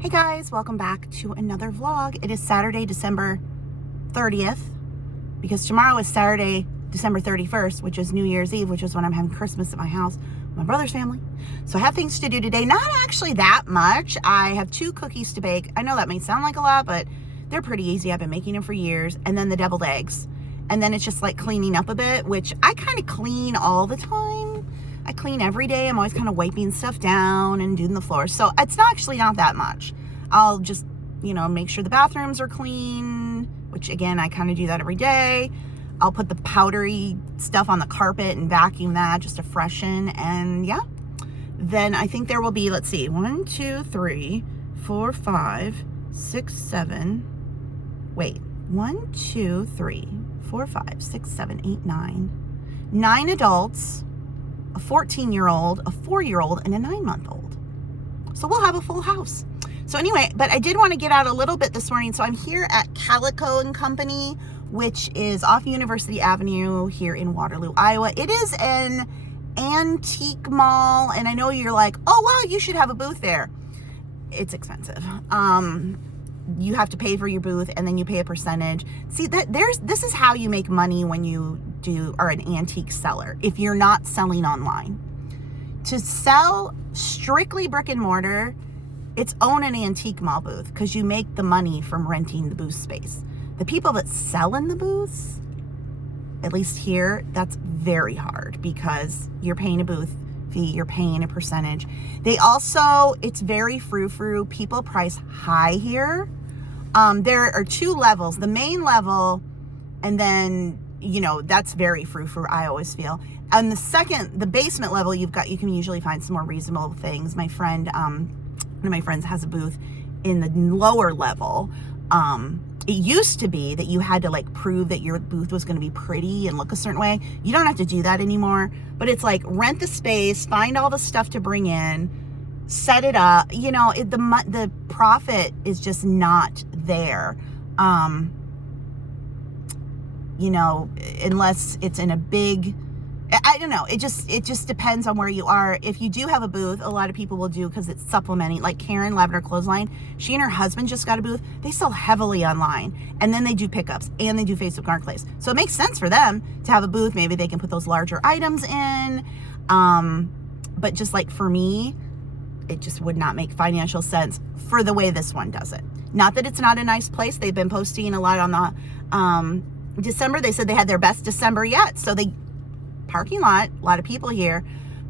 Hey guys, welcome back to another vlog. It is Saturday, December 30th, because tomorrow is Saturday, December 31st, which is New Year's Eve, which is when I'm having Christmas at my house with my brother's family. So I have things to do today. Not actually that much. I have 2 cookies to bake. I know that may sound like a lot, but they're pretty easy. I've been making them for years. And then the deviled eggs. And then it's just like cleaning up a bit, which I kind of clean all the time. I clean every day. I'm always kind of wiping stuff down and doing the floors. So it's not actually not that much. I'll just, make sure the bathrooms are clean, which again, I kind of do that every day. I'll put the powdery stuff on the carpet and vacuum that just to freshen. And yeah, then I think there will be, let's see, 1, 2, 3, 4, 5, 6, 7. Wait, 1, 2, 3, 4, 5, 6, 7, 8, 9. 9 adults, a 14-year-old, a 4-year-old, and a 9-month-old. So we'll have a full house. So anyway, but I did want to get out a little bit this morning. So I'm here at Calico and Company, which is off University Avenue here in Waterloo, Iowa. It is an antique mall, and I know you're like, oh wow, you should have a booth there. It's expensive. You have to pay for your booth, and then you pay a percentage. See, this is how you make money when you are an antique seller, if you're not selling online. To sell strictly brick and mortar, it's own an antique mall booth, because you make the money from renting the booth space. The people that sell in the booths, at least here, that's very hard, because you're paying a booth fee, you're paying a percentage. They also, it's very frou-frou. People price high here. There are 2 levels, the main level, and then, that's very frou-frou, I always feel. And the basement level, you can usually find some more reasonable things. My friend, one of my friends has a booth in the lower level. It used to be that you had to prove that your booth was going to be pretty and look a certain way. You don't have to do that anymore, but it's rent the space, find all the stuff to bring in, set it up. The profit is just not there. Unless it's in a big, I don't know. It just depends on where you are. If you do have a booth, a lot of people will do, because it's supplementing. Like Karen Lavender Clothesline, she and her husband just got a booth. They sell heavily online, and then they do pickups, and they do Facebook Marketplace. So it makes sense for them to have a booth. Maybe they can put those larger items in. But just for me, it just would not make financial sense for the way this one does it. Not that it's not a nice place. They've been posting a lot on the December. They said they had their best December yet. So parking lot, a lot of people here,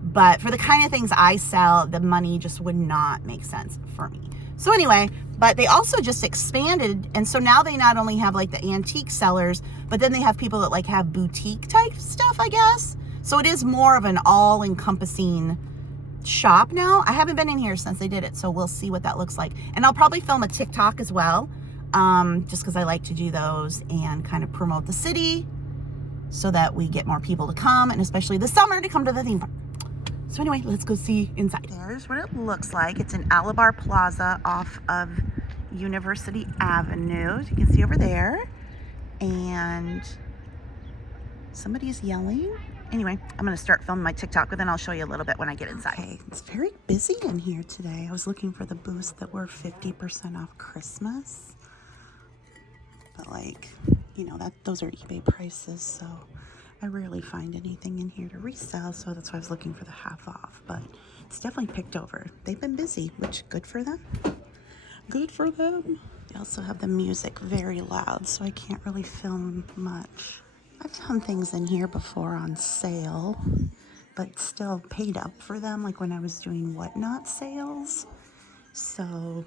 but for the kind of things I sell, the money just would not make sense for me. So anyway, but they also just expanded, and so now they not only have the antique sellers, but then they have people that have boutique type stuff, I guess. So it is more of an all-encompassing shop now. I haven't been in here since they did it, so we'll see what that looks like. And I'll probably film a TikTok as well, just because I like to do those and kind of promote the city, so that we get more people to come, and especially this summer, to come to the theme park. So anyway, let's go see inside. There's what it looks like. It's in Alabar Plaza off of University Avenue. You can see over there. And somebody's yelling. Anyway, I'm going to start filming my TikTok, but then I'll show you a little bit when I get inside. Okay, it's very busy in here today. I was looking for the booths that were 50% off Christmas. But those are eBay prices, so I rarely find anything in here to resell, so that's why I was looking for the half off. But it's definitely picked over. They've been busy, which good for them. Good for them. They also have the music very loud, so I can't really film much. I've found things in here before on sale, but still paid up for them, like when I was doing Whatnot sales. So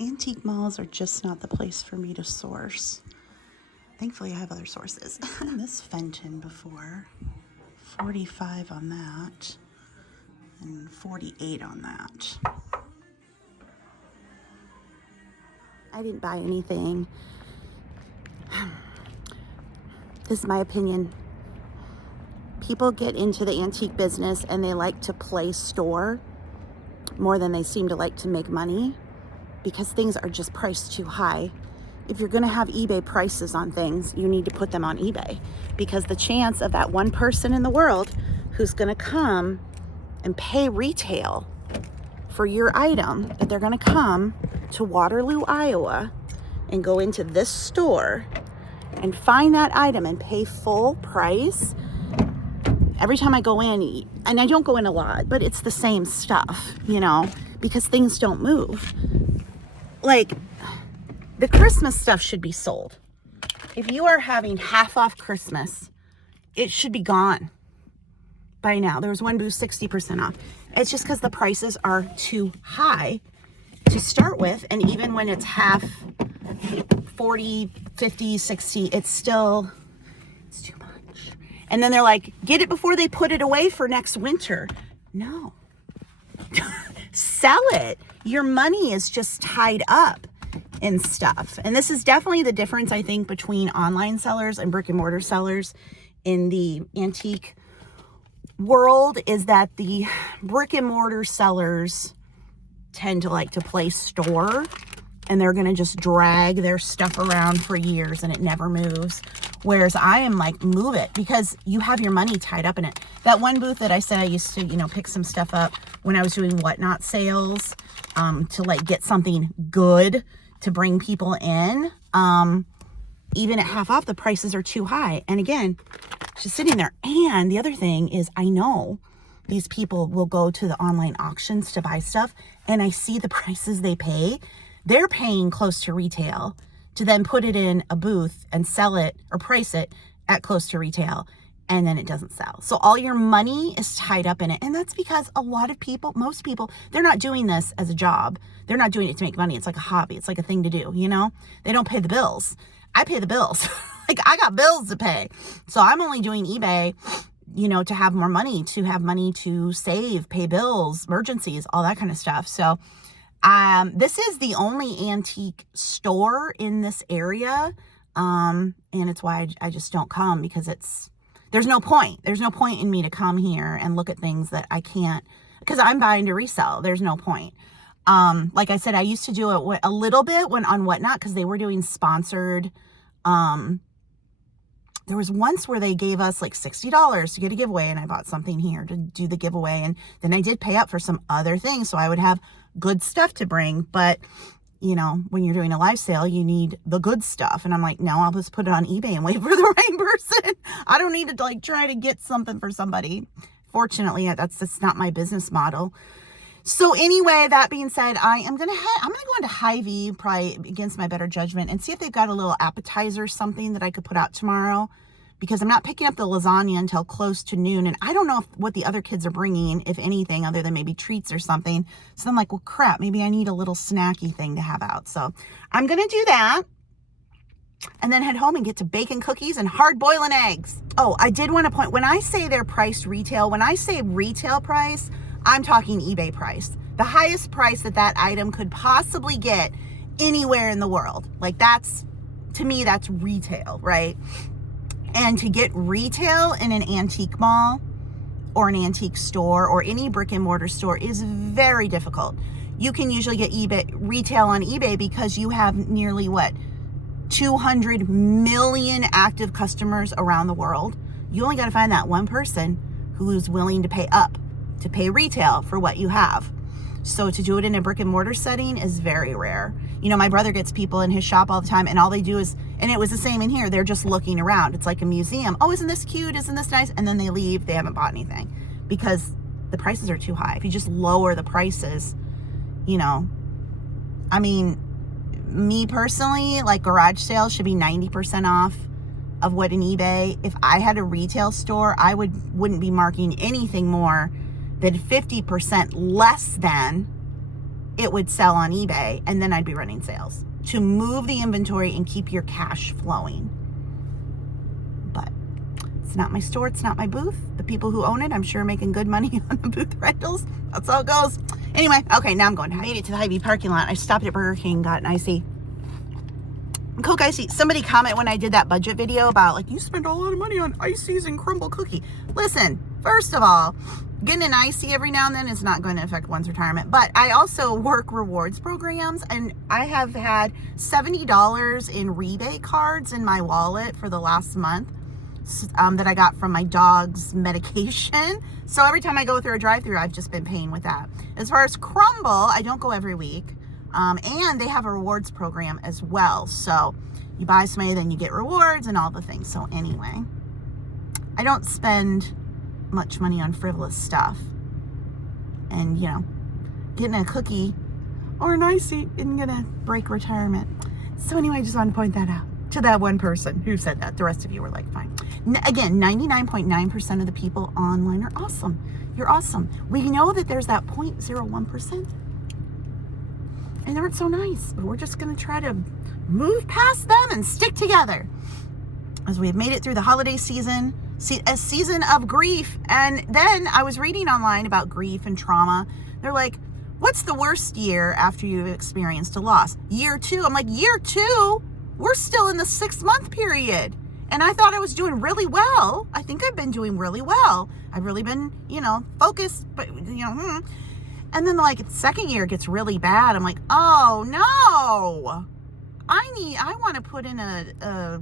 antique malls are just not the place for me to source. Thankfully, I have other sources. This Fenton before, 45 on that, and 48 on that. I didn't buy anything. This is my opinion. People get into the antique business and they like to play store more than they seem to like to make money, because things are just priced too high. If you're going to have eBay prices on things, you need to put them on eBay, because the chance of that one person in the world who's going to come and pay retail for your item, that they're going to come to Waterloo, Iowa, and go into this store and find that item and pay full price, every time I go in, and I don't go in a lot, but it's the same stuff, you know, because things don't move. Like, the Christmas stuff should be sold. If you are having half off Christmas, it should be gone by now. There was one booth 60% off. It's just because the prices are too high to start with. And even when it's half, 40, 50, 60, it's too much. And then they're like, get it before they put it away for next winter. No. Sell it. Your money is just tied up in stuff. And this is definitely the difference, I think, between online sellers and brick and mortar sellers in the antique world, is that the brick and mortar sellers tend to like to play store, and they're going to just drag their stuff around for years and it never moves. Whereas I am like, move it, because you have your money tied up in it. That one booth that I said I used to, you know, pick some stuff up when I was doing whatnot sales, to like get something good to bring people in. Even at half off, the prices are too high. And again, just sitting there. And the other thing is, I know these people will go to the online auctions to buy stuff, and I see the prices they pay. They're paying close to retail to then put it in a booth and sell it or price it at close to retail, and then it doesn't sell. So all your money is tied up in it. And that's because a lot of people, most people, they're not doing this as a job. They're not doing it to make money. It's like a hobby. It's like a thing to do, you know? They don't pay the bills. I pay the bills. Like, I got bills to pay. So I'm only doing eBay, you know, to have more money, to save, pay bills, emergencies, all that kind of stuff. So this is the only antique store in this area. And it's why I just don't come, because there's no point. There's no point in me to come here and look at things that I can't, because I'm buying to resell. There's no point. Like I said, I used to do it a little bit on Whatnot, because they were doing sponsored. There was once where they gave us like $60 to get a giveaway, and I bought something here to do the giveaway. And then I did pay up for some other things, so I would have good stuff to bring. But, you know, when you're doing a live sale, you need the good stuff. And I'm like, no, I'll just put it on eBay and wait for the right person. I don't need to like try to get something for somebody. Fortunately, that's not my business model. So anyway, that being said, I'm gonna go into Hy-Vee, probably against my better judgment, and see if they've got a little appetizer, something that I could put out tomorrow, because I'm not picking up the lasagna until close to noon, and I don't know what the other kids are bringing, if anything, other than maybe treats or something. So I'm like, well, crap, maybe I need a little snacky thing to have out. So I'm gonna do that, and then head home and get to baking cookies and hard boiling eggs. Oh, I did want to point, when I say they're priced retail, when I say retail price, I'm talking eBay price. The highest price that item could possibly get anywhere in the world. Like, to me, that's retail, right? And to get retail in an antique mall or an antique store or any brick and mortar store is very difficult. You can usually get retail on eBay because you have nearly 200 million active customers around the world. You only got to find that one person who's willing to pay up, to pay retail for what you have. So to do it in a brick and mortar setting is very rare. You know, my brother gets people in his shop all the time, and all they do is, and it was the same in here, they're just looking around. It's like a museum. Oh, isn't this cute? Isn't this nice? And then they leave. They haven't bought anything because the prices are too high. If you just lower the prices, you know, I mean, me personally, like, garage sales should be 90% off of what in eBay. If I had a retail store, I wouldn't be marking anything more than 50% less than it would sell on eBay, and then I'd be running sales to move the inventory and keep your cash flowing. But it's not my store, it's not my booth. The people who own it, I'm sure, are making good money on the booth rentals. That's how it goes. Anyway, okay, now I'm going. I made it to the Hy-Vee parking lot. I stopped at Burger King, got an icy. Coke icy. Somebody comment when I did that budget video about, like, you spend a lot of money on ices and crumble cookie. Listen, first of all, getting an icy every now and then is not going to affect one's retirement. But I also work rewards programs, and I have had $70 in rebate cards in my wallet for the last month that I got from my dog's medication. So every time I go through a drive-thru, I've just been paying with that. As far as crumble, I don't go every week. And they have a rewards program as well. So you buy somebody, then you get rewards and all the things. So anyway, I don't spend much money on frivolous stuff. And, you know, getting a cookie or an icy isn't going to break retirement. So anyway, I just want to point that out to that one person who said that. The rest of you were like, fine. Again, 99.9% of the people online are awesome. You're awesome. We know that there's that 0.01%. And they aren't so nice. But we're just going to try to move past them and stick together. As we have made it through the holiday season, a season of grief. And then I was reading online about grief and trauma. They're like, what's the worst year after you've experienced a loss? Year 2. I'm like, year 2? We're still in the 6-month period. And I thought I was doing really well. I think I've been doing really well. I've really been, you know, focused, but, you know, And then, like, the second year gets really bad. I'm like, oh, no. I want to put in a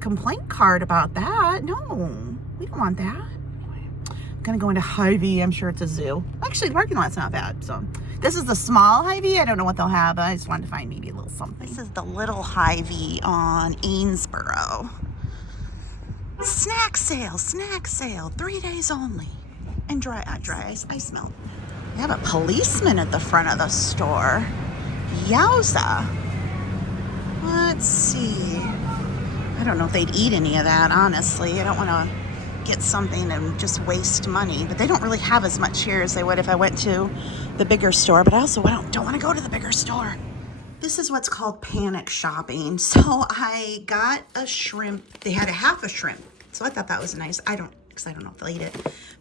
complaint card about that. No, we don't want that. Anyway, I'm going to go into Hy-Vee. I'm sure it's a zoo. Actually, the parking lot's not bad, so... This is the small Hy-Vee. I don't know what they'll have. I just wanted to find maybe a little something. This is the little Hy-Vee on Amesboro. Snack sale, 3 days only. And dry ice melt. They have a policeman at the front of the store. Yowza. Let's see. I don't know if they'd eat any of that, honestly. I don't want to get something and just waste money, but they don't really have as much here as they would if I went to the bigger store. But I also don't want to go to the bigger store. This is what's called panic shopping. So I got a shrimp. They had a half a shrimp, so I thought that was nice. Because I don't know if they'll eat it.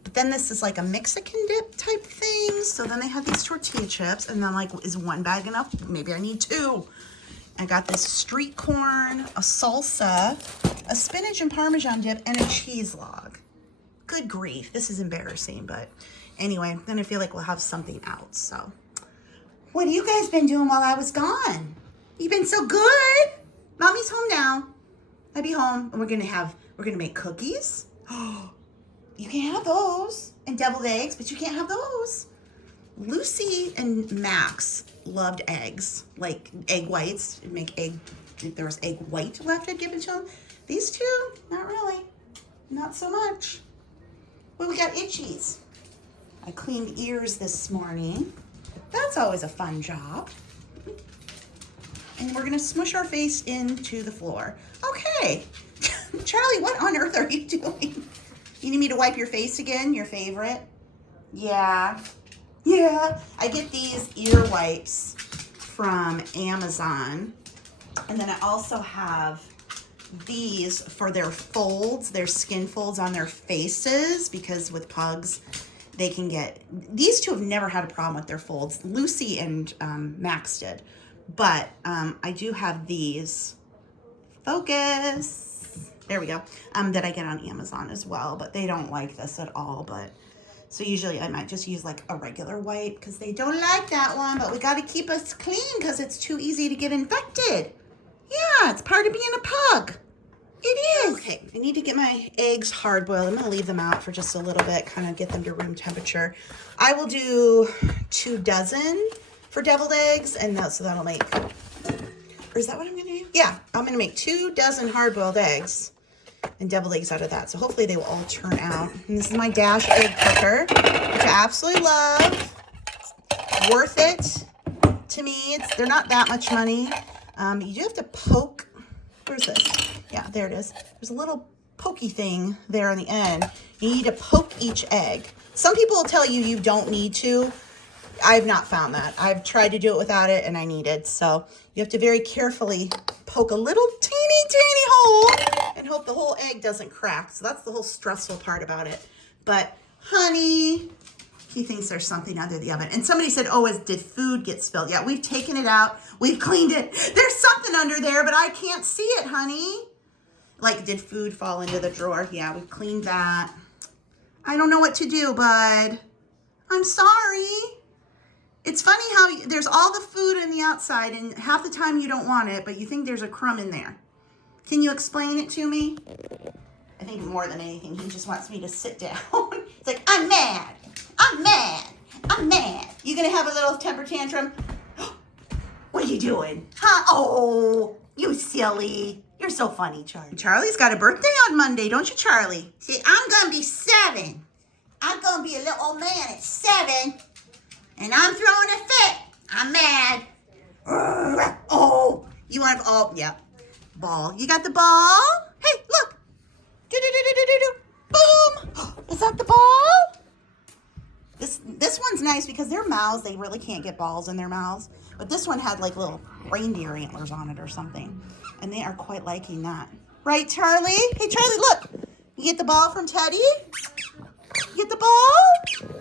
But then this is like a Mexican dip type thing. So then they have these tortilla chips, and then, like, is one bag enough? Maybe I need 2. I got this street corn, a salsa, a spinach and Parmesan dip, and a cheese log. Good grief. This is embarrassing, but anyway, then I feel like we'll have something out. So what have you guys been doing while I was gone? You've been so good. Mommy's home now. I'll be home, and we're gonna make cookies. You can't have those. And deviled eggs, but you can't have those. Lucy and Max loved eggs, like egg whites. If there was egg white left, I'd give it to them. These two, not really. Not so much. Well, we got itchies. I cleaned ears this morning. That's always a fun job. And we're gonna smush our face into the floor. Okay. Charlie, what on earth are you doing? You need me to wipe your face again? Your favorite? Yeah. Yeah. I get these ear wipes from Amazon. And then I also have these for their folds, their skin folds on their faces, because with pugs, they can get... These two have never had a problem with their folds. Lucy and Max did. But I do have these. Focus. There we go. That I get on Amazon as well, but they don't like this at all. But so usually I might just use like a regular wipe because they don't like that one. But we got to keep us clean because it's too easy to get infected. Yeah, it's part of being a pug. It is. Okay, I need to get my eggs hard boiled. I'm going to leave them out for just a little bit, kind of get them to room temperature. I will do 2 dozen for deviled eggs, and so that'll make... Or is that what I'm going to do? Yeah, I'm going to make 2 dozen hard-boiled eggs and deviled eggs out of that. So hopefully they will all turn out. And this is my Dash egg cooker, which I absolutely love. It's worth it to me. They're not that much money. You do have to poke. Where's this? Yeah, there it is. There's a little pokey thing there on the end. You need to poke each egg. Some people will tell you don't need to. I've not found that. I've tried to do it without it, and I needed. So you have to very carefully poke a little teeny hole and hope the whole egg doesn't crack. So that's the whole stressful part about it. But honey, he thinks there's something under the oven. And somebody said, oh, did food get spilled? Yeah, we've taken it out. We've cleaned it. There's something under there, but I can't see it, honey. Like, did food fall into the drawer? Yeah, we've cleaned that. I don't know what to do, bud. I'm sorry. It's funny how there's all the food in the outside, and half the time you don't want it, but you think there's a crumb in there. Can you explain it to me? I think more than anything, he just wants me to sit down. It's like, I'm mad. I'm mad. I'm mad. You gonna have a little temper tantrum? What are you doing? Huh? Oh, you silly. You're so funny, Charlie. Charlie's got a birthday on Monday, don't you, Charlie? See, I'm gonna be 7. I'm gonna be a little old man at 7, and I'm throwing a fit. I'm mad. Oh, you want to, oh, yeah. Ball. You got the ball? Hey, look. Do-do-do-do-do-do. Boom. Is that the ball? This one's nice because their mouths, they really can't get balls in their mouths. But this one had like little reindeer antlers on it or something. And they are quite liking that. Right, Charlie? Hey, Charlie, look. You get the ball from Teddy? You get the ball?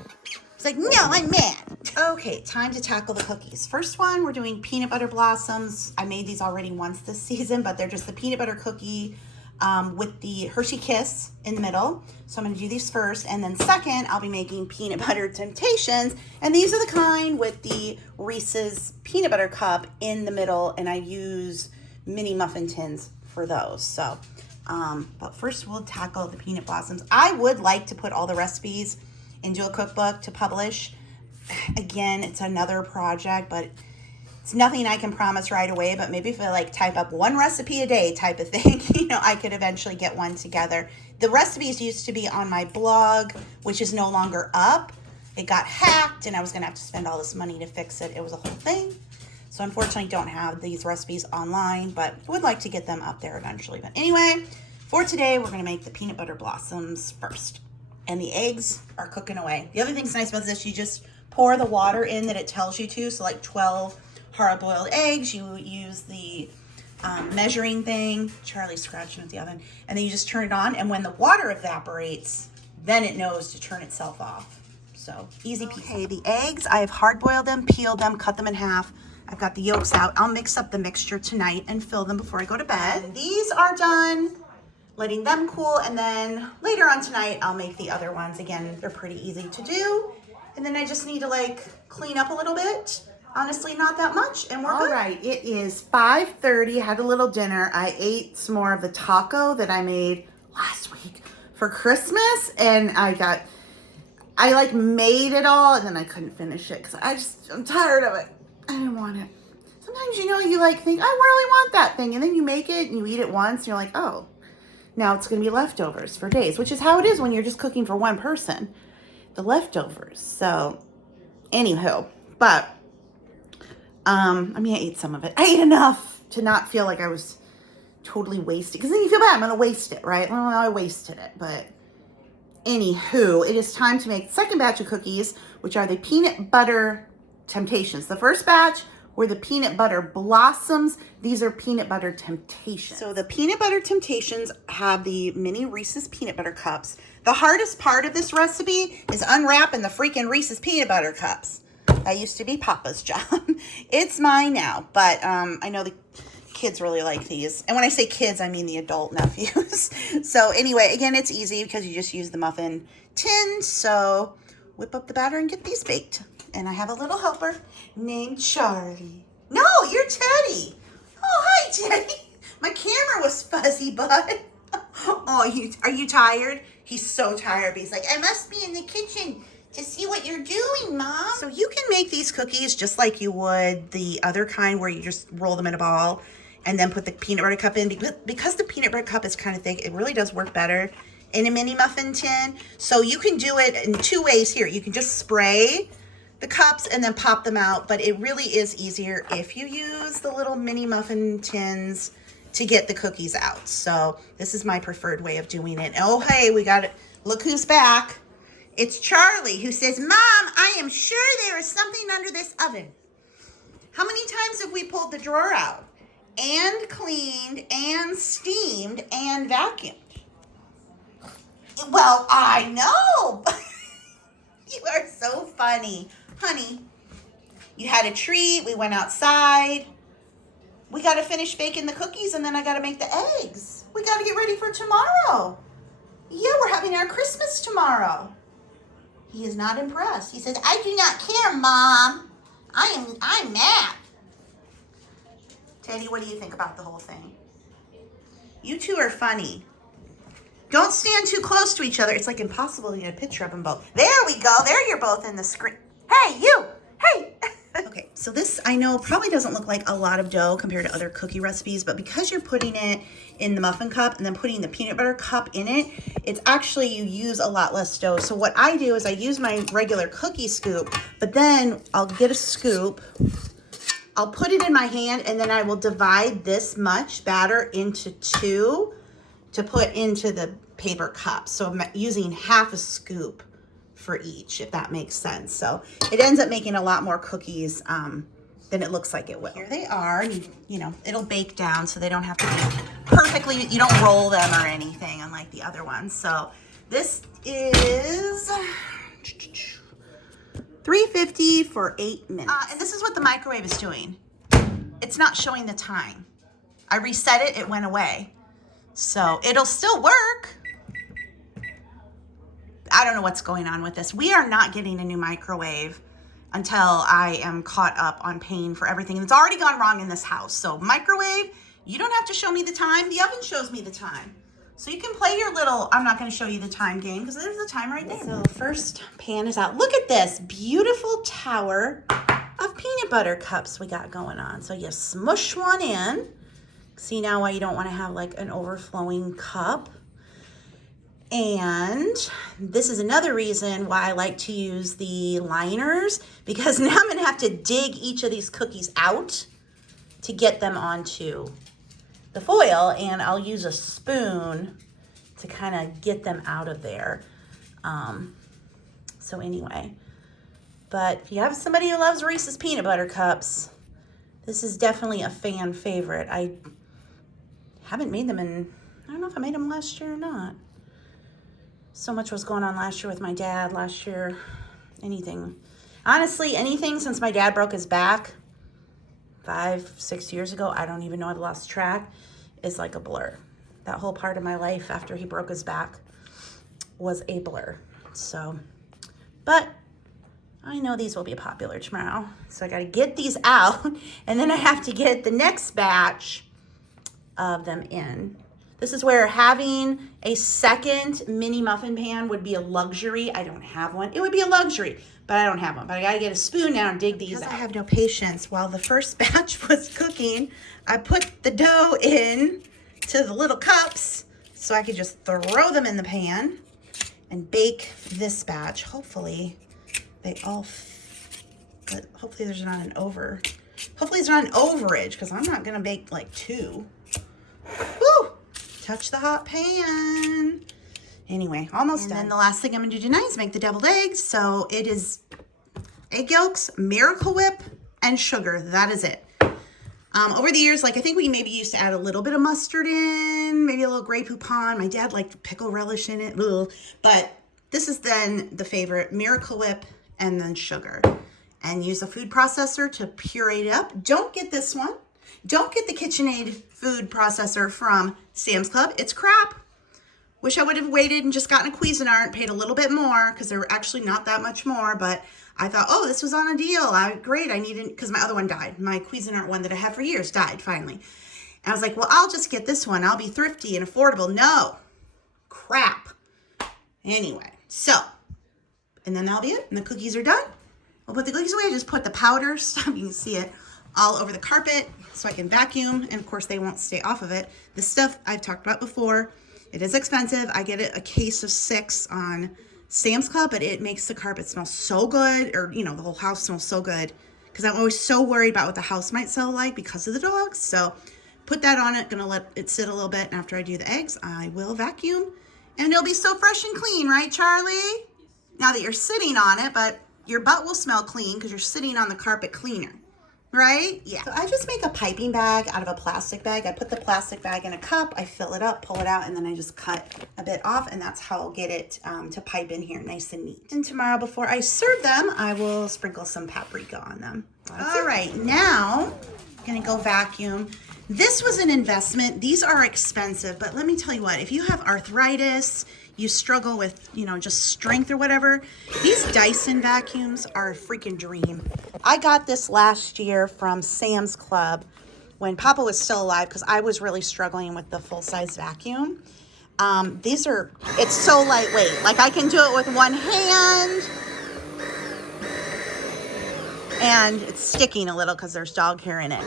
It's like, no, I'm mad. Okay, time to tackle the cookies. First one, we're doing peanut butter blossoms. I made these already once this season, but they're just the peanut butter cookie with the Hershey Kiss in the middle. So I'm gonna do these first, and then second, I'll be making peanut butter temptations. And these are the kind with the Reese's peanut butter cup in the middle, and I use mini muffin tins for those. So, but first we'll tackle the peanut blossoms. I would like to put all the recipes into a cookbook to publish. Again, it's another project, but it's nothing I can promise right away. But maybe if I like type up one recipe a day type of thing, you know, I could eventually get one together. The recipes used to be on my blog, which is no longer up. It got hacked and I was gonna have to spend all this money to fix it. It was a whole thing. So unfortunately don't have these recipes online, but would like to get them up there eventually. But anyway, for today, we're gonna make the peanut butter blossoms first. And the eggs are cooking away. The other thing's nice about this, you just pour the water in that it tells you to. So like 12 hard-boiled eggs, you use the measuring thing. Charlie's scratching at the oven. And then you just turn it on. And when the water evaporates, then it knows to turn itself off. So easy peasy. Okay, the eggs, I have hard-boiled them, peeled them, cut them in half. I've got the yolks out. I'll mix up the mixture tonight and fill them before I go to bed. And these are done. Letting them cool, and then later on tonight I'll make the other ones. Again, they're pretty easy to do, and then I just need to like clean up a little bit. Honestly, not that much, and we're good. All right, it is 5:30. Had a little dinner. I ate some more of the taco that I made last week for Christmas, and I like made it all, and then I couldn't finish it because I'm tired of it. I didn't want it. Sometimes, you know, you like think I really want that thing, and then you make it and you eat it once, and you're like, oh. Now it's going to be leftovers for days, which is how it is when you're just cooking for one person, the leftovers. So anywho, but, I mean, I ate some of it. I ate enough to not feel like I was totally wasted. Because then you feel bad, I'm going to waste it, right? Well, I wasted it. But anywho, it is time to make the second batch of cookies, which are the peanut butter temptations. The first batch were the peanut butter blossoms. These are peanut butter temptations. So the peanut butter temptations have the mini Reese's peanut butter cups. The hardest part of this recipe is unwrapping the freaking Reese's peanut butter cups. That used to be Papa's job. It's mine now, but I know the kids really like these. And when I say kids, I mean the adult nephews. So anyway, again, it's easy because you just use the muffin tin. So whip up the batter and get these baked. And I have a little helper named Charlie. No, you're Teddy. Oh, hi, Teddy. My camera was fuzzy, bud. Oh, are you tired? He's so tired. But he's like, I must be in the kitchen to see what you're doing, Mom. So you can make these cookies just like you would the other kind where you just roll them in a ball and then put the peanut butter cup in. Because the peanut butter cup is kind of thick, it really does work better in a mini muffin tin. So you can do it in 2 ways here. You can just spray the cups and then pop them out, but it really is easier if you use the little mini muffin tins to get the cookies out. So this is my preferred way of doing it. Oh, hey, we got it. Look who's back. It's Charlie who says, Mom, I am sure there is something under this oven. How many times have we pulled the drawer out and cleaned and steamed and vacuumed? Well, I know. You are so funny. Honey, you had a treat. We went outside. We got to finish baking the cookies, and then I got to make the eggs. We got to get ready for tomorrow. Yeah, we're having our Christmas tomorrow. He is not impressed. He says, I do not care, Mom. I'm mad. Teddy, what do you think about the whole thing? You two are funny. Don't stand too close to each other. It's like impossible to get a picture of them both. There we go. There you're both in the screen. Hey, you. So this, I know, probably doesn't look like a lot of dough compared to other cookie recipes, but because you're putting it in the muffin cup and then putting the peanut butter cup in it, it's actually, you use a lot less dough. So what I do is I use my regular cookie scoop, but then I'll get a scoop, I'll put it in my hand, and then I will divide this much batter into 2 to put into the paper cup. So I'm using half a scoop for each, if that makes sense. So it ends up making a lot more cookies than it looks like it will. Here they are. You know, it'll bake down, so they don't have to be perfectly, you don't roll them or anything unlike the other ones. So this is $3.50 for 8 minutes. And this is what the microwave is doing. It's not showing the time. I reset it, it went away. So it'll still work. I don't know what's going on with this. We are not getting a new microwave until I am caught up on paying for everything. And it's already gone wrong in this house. So microwave, you don't have to show me the time. The oven shows me the time. So you can play your little, I'm not going to show you the time game because there's the time right there. So first pan is out. Look at this beautiful tower of peanut butter cups we got going on. So you smush one in. See now why you don't want to have like an overflowing cup. And this is another reason why I like to use the liners, because now I'm gonna have to dig each of these cookies out to get them onto the foil, and I'll use a spoon to kind of get them out of there. So anyway, but if you have somebody who loves Reese's peanut butter cups, this is definitely a fan favorite. I haven't made them in, I don't know if I made them last year or not. So much was going on last year with my dad. Last year, anything. Honestly, anything since my dad broke his back 5-6 years ago, I don't even know, I've lost track, is like a blur. That whole part of my life after he broke his back was a blur. So, but I know these will be popular tomorrow. So I got to get these out, and then I have to get the next batch of them in. This is where having a second mini muffin pan would be a luxury. I don't have one. It would be a luxury, but I don't have one. But I gotta get a spoon now and dig these out. I have no patience. While the first batch was cooking, I put the dough in to the little cups so I could just throw them in the pan and bake this batch. Hopefully they all, but hopefully there's not an hopefully it's not an overage, because I'm not gonna bake like 2. Woo! Touch the hot pan. Anyway, almost done. And then the last thing I'm gonna do tonight is make the deviled eggs. So it is egg yolks, Miracle Whip, and sugar. That is it. Over the years, like I think we maybe used to add a little bit of mustard in, maybe a little Grey Poupon. My dad liked pickle relish in it. Ugh. But this is then the favorite, Miracle Whip and then sugar. And use a food processor to puree it up. Don't get this one. Don't get the KitchenAid food processor from Sam's Club. It's crap. Wish I would have waited and just gotten a Cuisinart, paid a little bit more, because they're actually not that much more, but I thought, oh, this was on a deal. Great, I needed, because my other one died. My Cuisinart one that I had for years died finally. And I was like, well, I'll just get this one. I'll be thrifty and affordable. No, crap. Anyway, so, and then that'll be it. And the cookies are done. I'll put the cookies away. I just put the powder stuff, you can see it, all over the carpet so I can vacuum, and of course they won't stay off of it. This stuff I've talked about before. It is expensive. I get it a case of 6 on Sam's Club, but it makes the carpet smell so good, or you know, the whole house smells so good, because I'm always so worried about what the house might smell like because of the dogs. So put that on it, gonna let it sit a little bit, and after I do the eggs, I will vacuum, and it'll be so fresh and clean, right, Charlie? Now that you're sitting on it, but your butt will smell clean because you're sitting on the carpet cleaner. Right? Yeah. So I just make a piping bag out of a plastic bag. I put the plastic bag in a cup, I fill it up, pull it out, and then I just cut a bit off, and that's how I'll get it to pipe in here nice and neat. And tomorrow before I serve them, I will sprinkle some paprika on them. All right, now I'm gonna go vacuum. This was an investment. These are expensive, but let me tell you what, if you have arthritis, you struggle with, you know, just strength or whatever, these Dyson vacuums are a freaking dream. I got this last year from Sam's Club when Papa was still alive, because I was really struggling with the full-size vacuum. It's so lightweight. Like I can do it with one hand. And it's sticking a little because there's dog hair in it.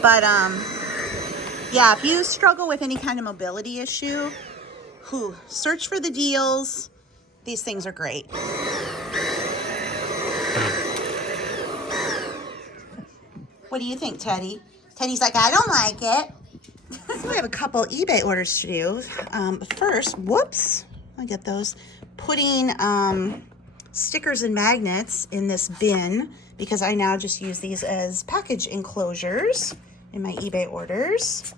But yeah, if you struggle with any kind of mobility issue, search for the deals. These things are great. What do you think, Teddy? Teddy's like, I don't like it. So I have a couple eBay orders to do. First, whoops, I get those. Putting stickers and magnets in this bin because I now just use these as package enclosures in my eBay orders.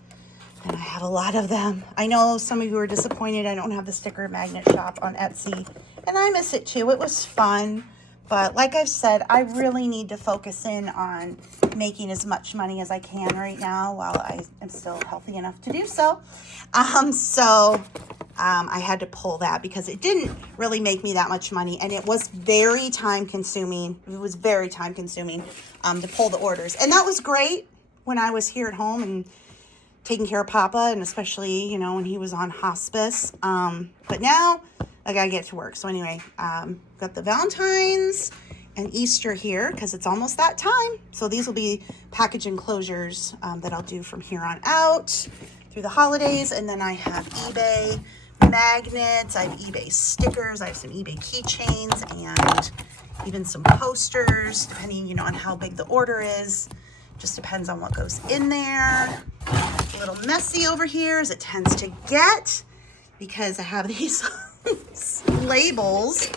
And I have a lot of them. I know some of you are disappointed I don't have the sticker magnet shop on Etsy. And I miss it too. It was fun. But like I've said, I really need to focus in on making as much money as I can right now while I am still healthy enough to do so. I had to pull that because it didn't really make me that much money. And it was very time consuming. It was very time consuming to pull the orders. And that was great when I was here at home and taking care of Papa, and especially, you know, when he was on hospice. But now I gotta get to work. So anyway, got the Valentine's and Easter here because it's almost that time. So these will be package enclosures that I'll do from here on out through the holidays. And then I have eBay magnets, I have eBay stickers, I have some eBay keychains, and even some posters, depending, you know, on how big the order is. Just depends on what goes in there. A little messy over here as it tends to get because I have these labels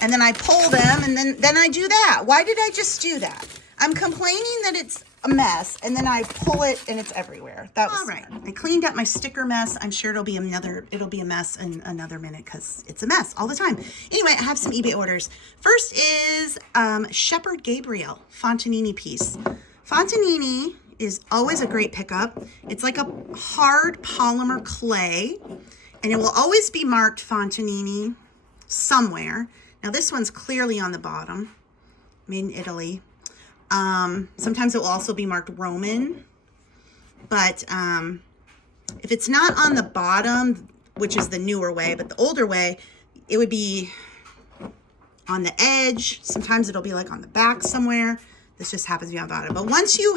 and then I pull them and then I do that. Why did I just do that? I'm complaining that it's a mess and then I pull it and it's everywhere. That was all right. I cleaned up my sticker mess. I'm sure it'll be a mess in another minute because it's a mess all the time. Anyway, I have some eBay orders. First is Shepherd Gabriel Fontanini piece. Fontanini is always a great pickup. It's like a hard polymer clay, and it will always be marked Fontanini somewhere. Now this one's clearly on the bottom, made in Italy. Sometimes it will also be marked Roman, but if it's not on the bottom, which is the newer way, but the older way, it would be on the edge. Sometimes it'll be like on the back somewhere. This just happens to be on the bottom. But once you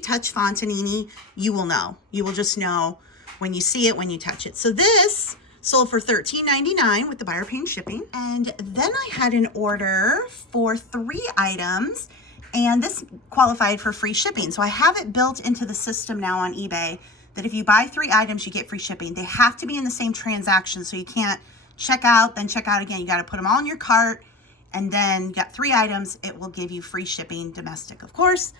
touch Fontanini, you will know. You will just know when you see it, when you touch it. So this sold for $13.99 with the buyer paying shipping. And then I had an order for 3 items, and this qualified for free shipping. So I have it built into the system now on eBay that if you buy 3 items, you get free shipping. They have to be in the same transaction, so you can't check out, then check out again. You got to put them all in your cart. And then you got 3 items, it will give you free shipping, domestic, of course.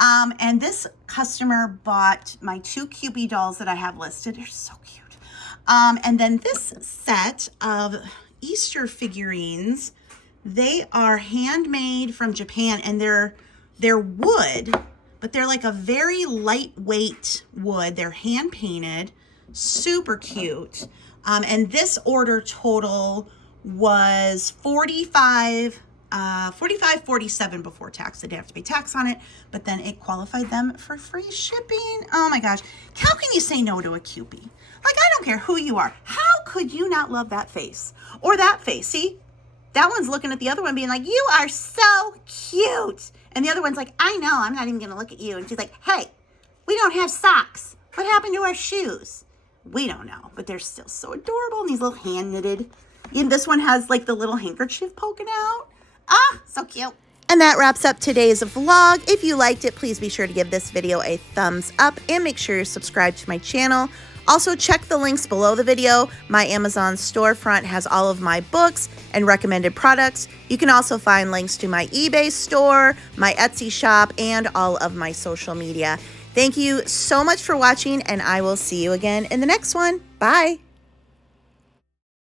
And this customer bought my 2 Cupid dolls that I have listed. They're so cute. And then this set of Easter figurines, they are handmade from Japan, and they're wood, but they're like a very lightweight wood. They're hand painted, super cute. And this order total was $45.47 before tax. They didn't have to pay tax on it, but then it qualified them for free shipping. Oh my gosh, how can you say no to a Cupid? Like, I don't care who you are. How could you not love that face or that face? See, that one's looking at the other one being like, you are so cute. And the other one's like, I know, I'm not even gonna look at you. And she's like, hey, we don't have socks. What happened to our shoes? We don't know, but they're still so adorable. And these little hand knitted. And this one has like the little handkerchief poking out. Ah, so cute. And that wraps up today's vlog. If you liked it, please be sure to give this video a thumbs up and make sure you're subscribed to my channel. Also, check the links below the video. My Amazon storefront has all of my books and recommended products. You can also find links to my eBay store, my Etsy shop, and all of my social media. Thank you so much for watching, and I will see you again in the next one. Bye.